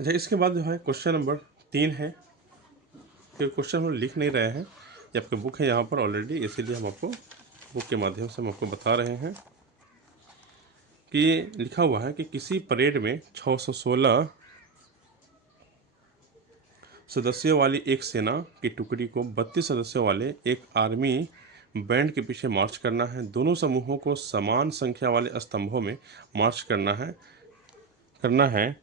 अच्छा, इसके बाद जो है क्वेश्चन नंबर 3 है। तो क्वेश्चन हम लिख नहीं रहे हैं, ये आपके बुक है यहाँ पर ऑलरेडी, इसीलिए हम आपको बुक के माध्यम से हम आपको बता रहे हैं कि लिखा हुआ है कि किसी परेड में 616 सदस्यों वाली एक सेना की टुकड़ी को 32 सदस्यों वाले एक आर्मी बैंड के पीछे मार्च करना है। दोनों समूहों को समान संख्या वाले स्तंभों में मार्च करना है।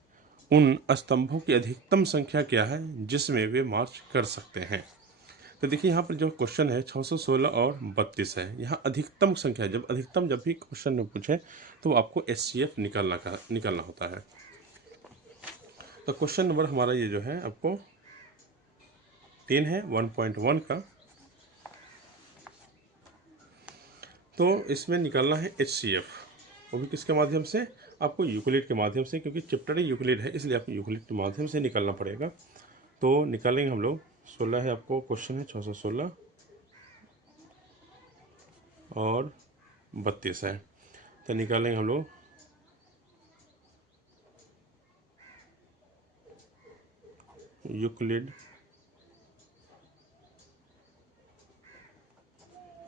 उन स्तंभों की अधिकतम संख्या क्या है जिसमें वे मार्च कर सकते हैं। तो देखिए यहाँ पर जो क्वेश्चन है 616 और 32 है। यहाँ अधिकतम संख्या, जब भी क्वेश्चन में पूछे तो आपको एचसीएफ निकालना होता है। तो क्वेश्चन नंबर हमारा ये जो है आपको 3 है 1.1 का। तो इसमें निकालना है एचसीएफ, वो भी किसके माध्यम से, आपको यूक्लिड के माध्यम से, क्योंकि चैप्टर ही यूक्लिड है इसलिए आपको यूक्लिड के माध्यम से निकालना पड़ेगा। तो निकालेंगे हम लोग। 16 है, आपको क्वेश्चन है 616 और 32 है। तो निकालेंगे हम लोग यूक्लिड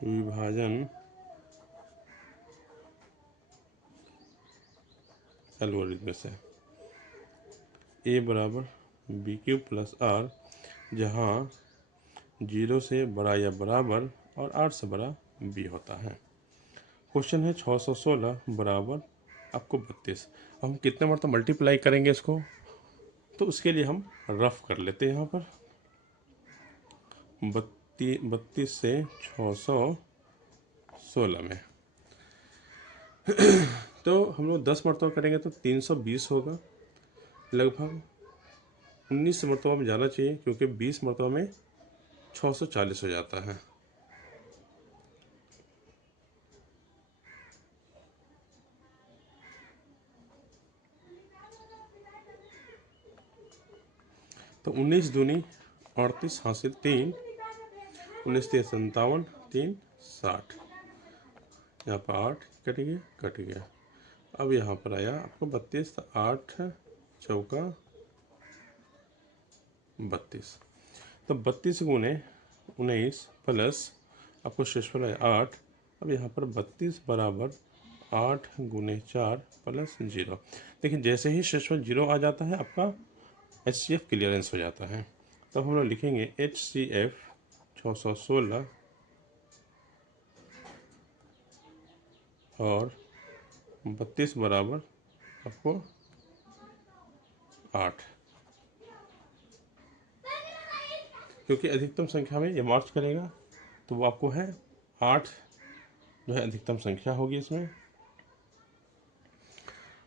विभाजन एल्गोरिथम से ए बराबर बी क्यू प्लस आर, जहाँ 0 से बड़ा या बराबर और आर से बड़ा बी होता है। क्वेश्चन है 616 बराबर आपको 32। हम कितने बार तो मल्टीप्लाई करेंगे इसको, तो उसके लिए हम रफ कर लेते हैं यहाँ पर 32 से 616 में। तो हम लोग 10 मरतबा करेंगे तो 320 होगा। लगभग 19 मरतबा में जाना चाहिए, क्योंकि 20 मरतबा में 640 हो जाता है। तो 19 दूनी 38 हासिल 3, 19 3 57, 3 60, यहाँ पर 8 कट गया। अब यहाँ पर आया आपको 32, 8 चौका 32। तो 32 गुने 19 प्लस आपको शेषफल है 8। अब यहाँ पर 32 बराबर 8 गुने 4 प्लस 0। देखिए जैसे ही शेषफल 0 आ जाता है आपका एचसीएफ क्लियरेंस हो जाता है। तो हम लोग लिखेंगे एचसीएफ 616 और 32 बराबर आपको 8, क्योंकि अधिकतम संख्या में ये मार्च करेगा तो वो आपको है 8 जो है अधिकतम संख्या होगी इसमें।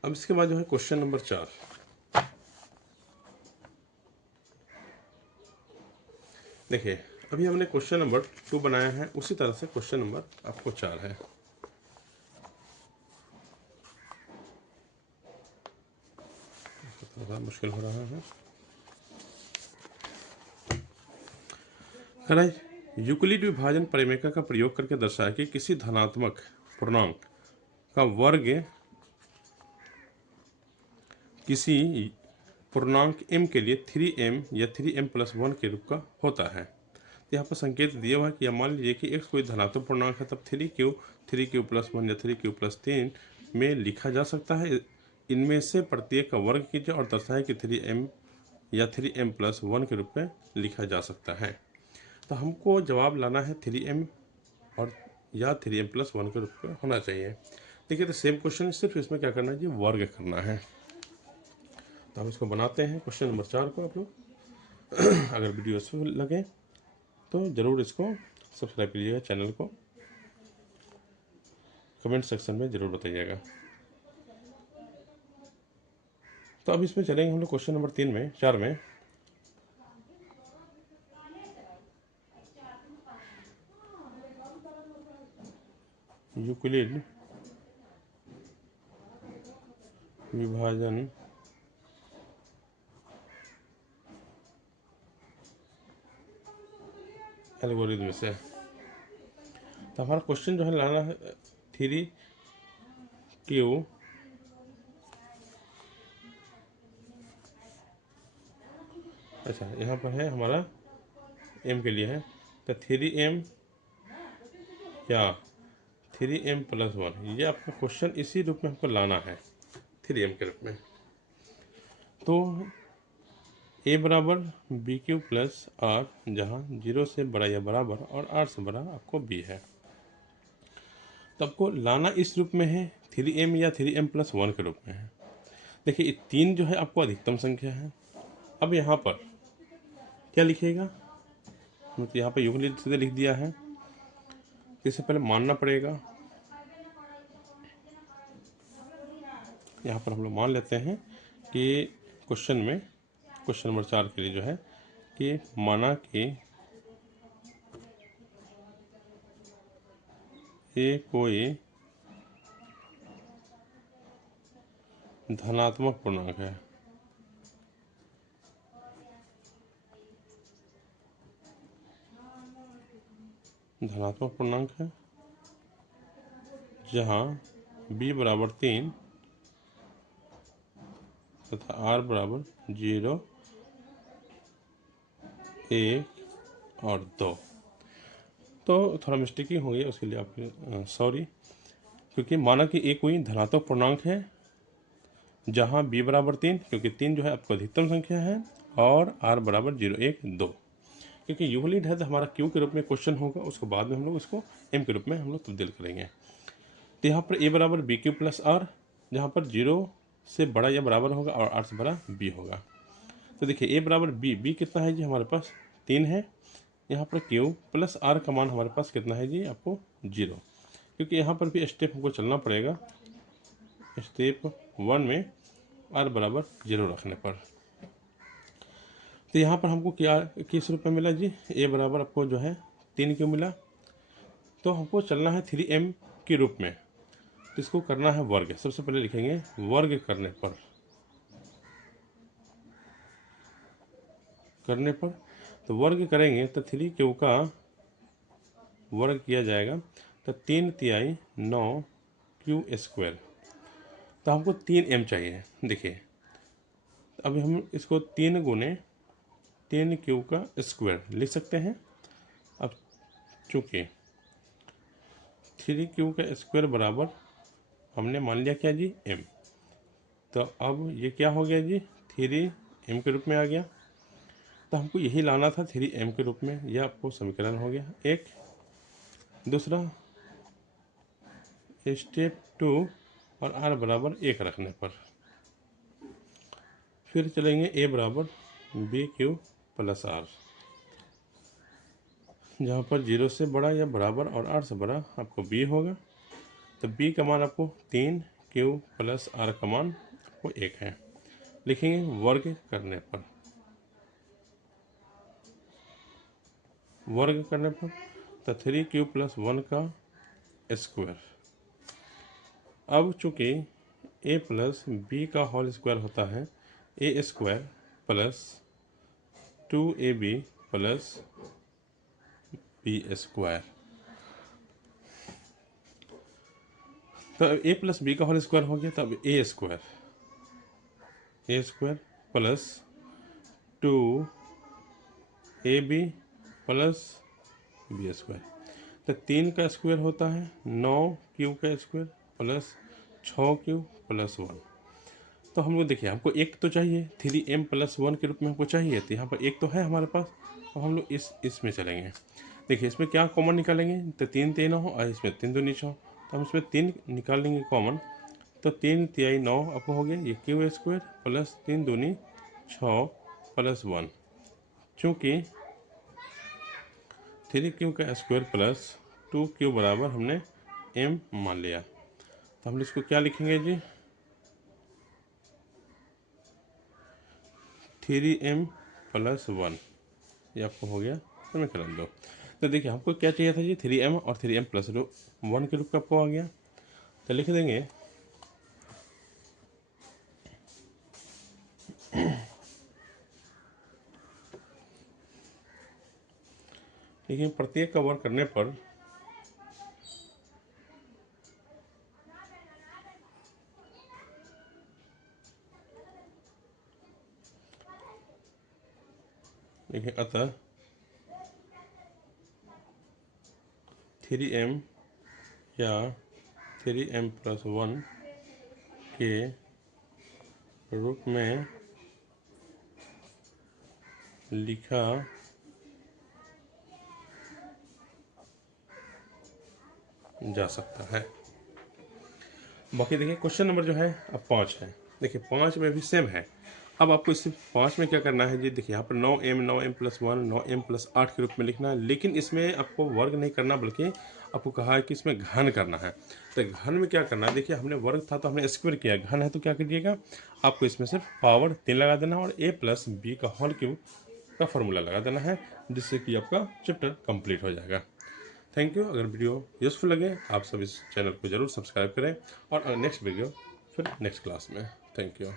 अब इसके बाद जो है क्वेश्चन नंबर 4। देखिए अभी हमने क्वेश्चन नंबर 2 बनाया है, उसी तरह से क्वेश्चन नंबर आपको 4 है। थोड़ा मुश्किल हो रहा है। कह रहा है यूक्लिड विभाजन परिमेय का प्रयोग करके दर्शाया कि किसी धनात्मक पूर्णांक का वर्ग किसी पूर्णांक m के लिए 3m या 3m + 1 के रूप का होता है। तो यहाँ पर संकेत दिया हुआ है कि मान लीजिए कि x कोई धनात्मक पूर्णांक है, तब 3q + 1 या 3q + 3 में लिखा जा सकता है। इनमें से प्रत्येक का वर्ग कीजिए और दर्शाए कि 3m या 3m + 1 के रूप में लिखा जा सकता है। तो हमको जवाब लाना है 3m और या 3m + 1 के रूप में होना चाहिए। देखिए तो सेम क्वेश्चन, सिर्फ इसमें क्या करना है जी, वर्ग करना है। तो हम इसको बनाते हैं क्वेश्चन नंबर 4 को। आप लोग अगर वीडियो अच्छी लगे तो ज़रूर इसको सब्सक्राइब कीजिएगा, चैनल को कमेंट सेक्शन में ज़रूर बताइएगा। तो अब इसमें चलेंगे हम लोग क्वेश्चन नंबर 4 में। यूक्लिड विभाजन एल्गोरिथम से। तो हमारा क्वेश्चन जो है लाना है 3q अच्छा यहाँ पर है हमारा m के लिए है, तो 3m या 3m+1, ये आपका क्वेश्चन इसी रूप में हमको लाना है 3m के रूप में। तो a बराबर BQ प्लस R, जहाँ 0 से बड़ा या बराबर और R से बड़ा आपको b है, तो आपको लाना इस रूप में है 3m या 3m+1 के रूप में है। देखिए 3 जो है आपको अधिकतम संख्या है। अब यहाँ पर क्या लिखिएगा, मतलब यहाँ पर यूक्लिड सीधे लिख दिया है, इससे पहले मानना पड़ेगा। यहाँ पर हम लोग मान लेते हैं कि क्वेश्चन में, क्वेश्चन नंबर 4 के लिए जो है कि माना कि ये कोई धनात्मक पूर्णांक है, धनात्मक पूर्णांक है जहाँ b बराबर 3 तथा r बराबर 0, 1 और 2। तो थोड़ा मिस्टेक ही होगी, उसके लिए आपके सॉरी, क्योंकि माना कि एक कोई धनात्मक पूर्णांक है जहाँ b बराबर 3, क्योंकि 3 जो है आपको अधिकतम संख्या है, और r बराबर 0, 1, 2, क्योंकि यूक्लिड है तो हमारा क्यू के रूप में क्वेश्चन होगा, उसके बाद में हम लोग उसको m के रूप में हम लोग तब्दील करेंगे। तो यहाँ पर a बराबर BQ प्लस R, जहाँ पर 0 से बड़ा या बराबर होगा और R से बड़ा b होगा। तो देखिए a बराबर b कितना है जी, हमारे पास 3 है। यहाँ पर Q प्लस R का मान हमारे पास कितना है जी, आपको 0, क्योंकि यहाँ पर भी स्टेप हमको चलना पड़ेगा। स्टेप 1 में R बराबर 0 रखने पर, तो यहाँ पर हमको क्या किस रूप में मिला जी, a बराबर आपको जो है 3 क्यों मिला, तो हमको चलना है 3m के रूप में, तो इसको करना है वर्ग। सबसे पहले लिखेंगे वर्ग करने पर, तो वर्ग करेंगे तो 3q का वर्ग किया जाएगा, तो 3 तिहाई 9q²। तो हमको 3m चाहिए। देखिए अभी हम इसको 3 गुने 3q का स्क्वायर लिख सकते हैं। अब चूँकि 3q का स्क्वायर बराबर हमने मान लिया क्या जी, m, तो अब ये क्या हो गया जी, 3m के रूप में आ गया। तो हमको यही लाना था 3m के रूप में, यह आपको समीकरण हो गया एक। दूसरा स्टेप 2 और r बराबर 1 रखने पर, फिर चलेंगे a बराबर BQ प्लस R, जहाँ पर 0 से बड़ा या बराबर और R से बड़ा आपको b होगा। तो b का मान आपको 3, q प्लस R का मान आपको 1 है। लिखेंगे वर्ग करने पर, वर्ग करने पर तो 3q प्लस 1 का स्क्वायर। अब चूँकि a प्लस b का होल स्क्वायर होता है a² plus 2ab plus b², तो a प्लस b का होल स्क्वायर हो गया, तो अब a² plus 2ab plus b², तो 3 का स्क्वायर होता है 9q का स्क्वायर प्लस 6q प्लस 1। तो हम लोग देखिए हमको एक तो चाहिए 3m+1 के रूप में हमको चाहिए, तो यहाँ पर एक तो है हमारे पास, तो हम लोग इसमें चलेंगे। देखिए इसमें क्या कॉमन निकालेंगे, तो 3 3 हो और इसमें 3 2 नीचे हो, तो हम इसमें 3 निकाल लेंगे कॉमन, तो 3 तिहाई 9 आपको हो गया, ये q² प्लस 3 दूनी 6 प्लस 1। चूँकि 3q का स्क्वायर प्लस 2q बराबर हमने m मान लिया, तो हम इसको क्या लिखेंगे जी, 3m+1, ये आपको हो गया समीकरण 2। तो देखिए हमको क्या चाहिए था जी, 3m और 3m+1 के रूप का आपको आ गया, तो लिख देंगे लेकिन प्रत्येक का वर्ग करने पर देखिए अतः 3m या 3m+1 के रूप में लिखा जा सकता है। बाकी देखिए क्वेश्चन नंबर जो है अब 5 है। देखिए 5 में भी सेम है। अब आपको इस 5 में क्या करना है जी, देखिए यहाँ पर 9m+1 9m+8 के रूप में लिखना है, लेकिन इसमें आपको वर्ग नहीं करना बल्कि आपको कहा है कि इसमें घन करना है। तो घन में क्या करना है, देखिए हमने वर्ग था तो हमने स्क्वायर किया, घन है तो क्या करिएगा, आपको इसमें सिर्फ पावर 3 लगा देना और a+b का होल क्यूब का फॉर्मूला लगा देना है, जिससे कि आपका चैप्टर कंप्लीट हो जाएगा। Thank you. अगर वीडियो यूज़फुल लगे आप सब इस चैनल को ज़रूर सब्सक्राइब करें और नेक्स्ट वीडियो फिर नेक्स्ट क्लास में। Thank you.